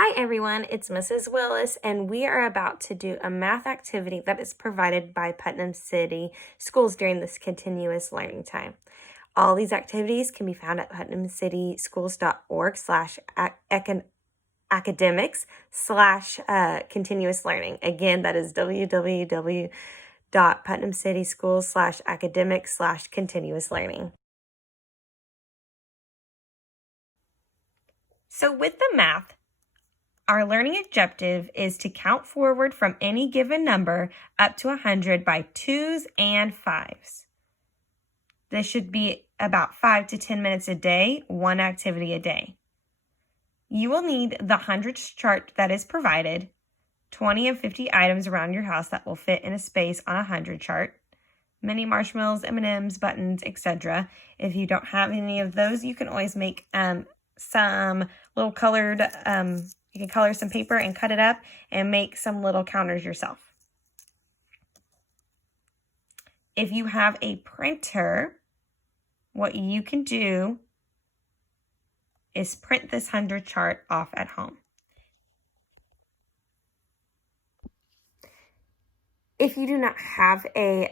Hi everyone, it's Mrs. Willis, and we are about to do a math activity that is provided by Putnam City Schools during this continuous learning time. All these activities can be found at putnamcityschools.org/academics/continuous learning. Again, that is www.putnamcityschools/academics/continuous learning. So with the math, our learning objective is to count forward from any given number up to 100 by 2s and 5s. This should be about 5 to 10 minutes a day, one activity a day. You will need the hundredths chart that is provided, 20 and 50 items around your house that will fit in a space on a 100 chart, mini marshmallows, M&Ms, buttons, etc. If you don't have any of those, you can always make some little colored you can color some paper and cut it up and make some little counters yourself. If you have a printer, what you can do is print this 100 chart off at home. If you do not have a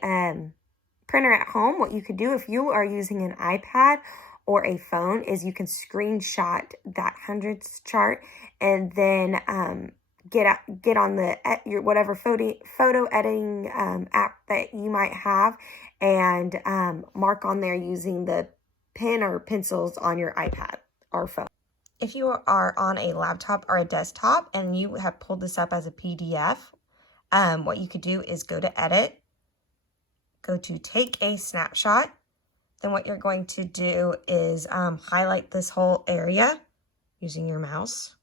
printer at home, what you could do if you are using an iPad or a phone is you can screenshot that hundredths chart and then get on your whatever photo editing app that you might have and mark on there using the pen or pencils on your iPad or phone. If you are on a laptop or a desktop and you have pulled this up as a PDF, what you could do is go to Edit, go to Take a Snapshot. Then what you're going to do is highlight this whole area using your mouse.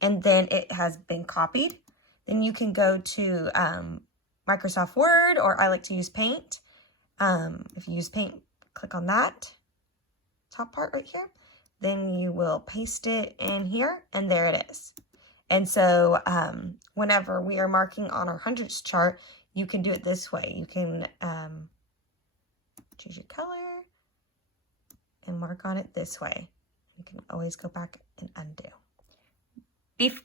And then it has been copied. Then you can go to Microsoft Word, or I like to use Paint. If you use Paint, click on that top part right here. Then you will paste it in here, and there it is. And so whenever we are marking on our hundredths chart, you can do it this way. You can choose your color and mark on it this way. You can always go back and undo.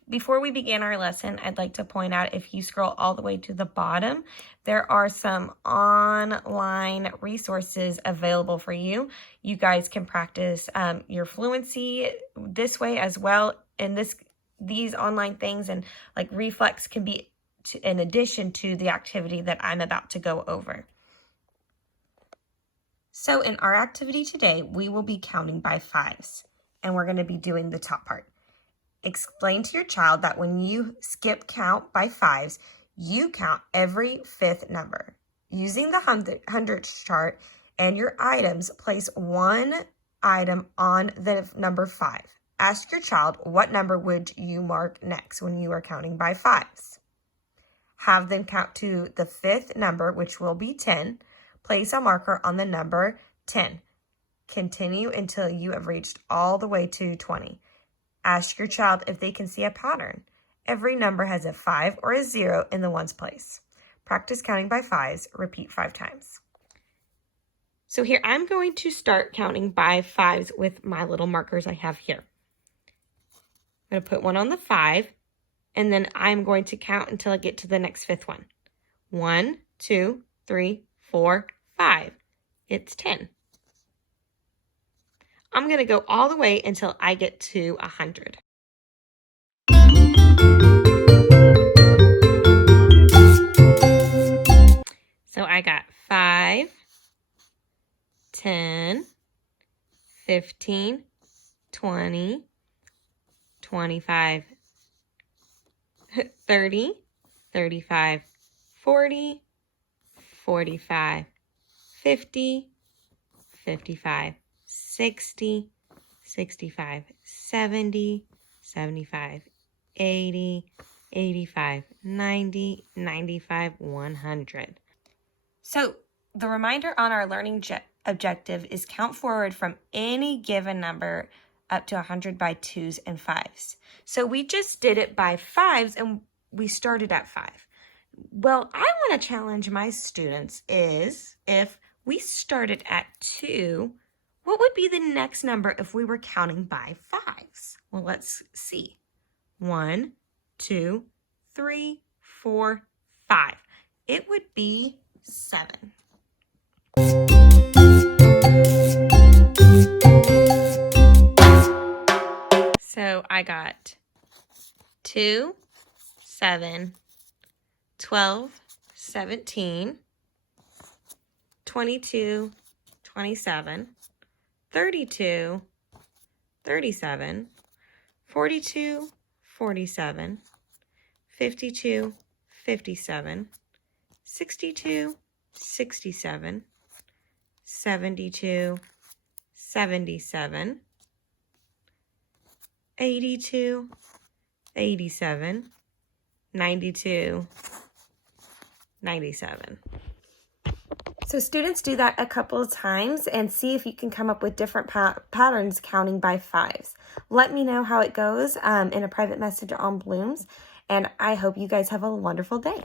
Before we begin our lesson, I'd like to point out if you scroll all the way to the bottom, there are some online resources available for you. You guys can practice your fluency this way as well. And these online things and like reflex can be in addition to the activity that I'm about to go over. So in our activity today, we will be counting by 5s, and we're going to be doing the top part. Explain to your child that when you skip count by 5s, you count every 5th number. Using the hundredths chart and your items, place one item on the number 5. Ask your child, what number would you mark next when you are counting by 5s? Have them count to the 5th number, which will be 10. Place a marker on the number 10. Continue until you have reached all the way to 20. Ask your child if they can see a pattern. Every number has a 5 or a 0 in the ones place. Practice counting by 5s. Repeat 5 times. So here I'm going to start counting by 5s with my little markers I have here. I'm going to put one on the 5, and then I'm going to count until I get to the next 5th one. 1, 2, 3, 4, 5. It's 10. I'm going to go all the way until I get to 100. So I got 5, 10, 15, 20, 25, 30, 35, 40, 45, 50, 55, 60, 65, 70, 75, 80, 85, 90, 95, 100. So the reminder on our learning objective is count forward from any given number up to 100 by 2s and 5s. So we just did it by 5s and we started at 5. Well, I want to challenge my students is if we started at 2, what would be the next number if we were counting by 5s? Well, let's see. 1, 2, 3, 4, 5. It would be 7. So I got 2, 7, 12, 17, 22, 27, 32, 37, 42, 47, 52, 57, 62, 67, 72, 77, 82, 87, 92, 97. So students, do that a couple of times and see if you can come up with different patterns counting by 5s. Let me know how it goes in a private message on Blooms, and I hope you guys have a wonderful day.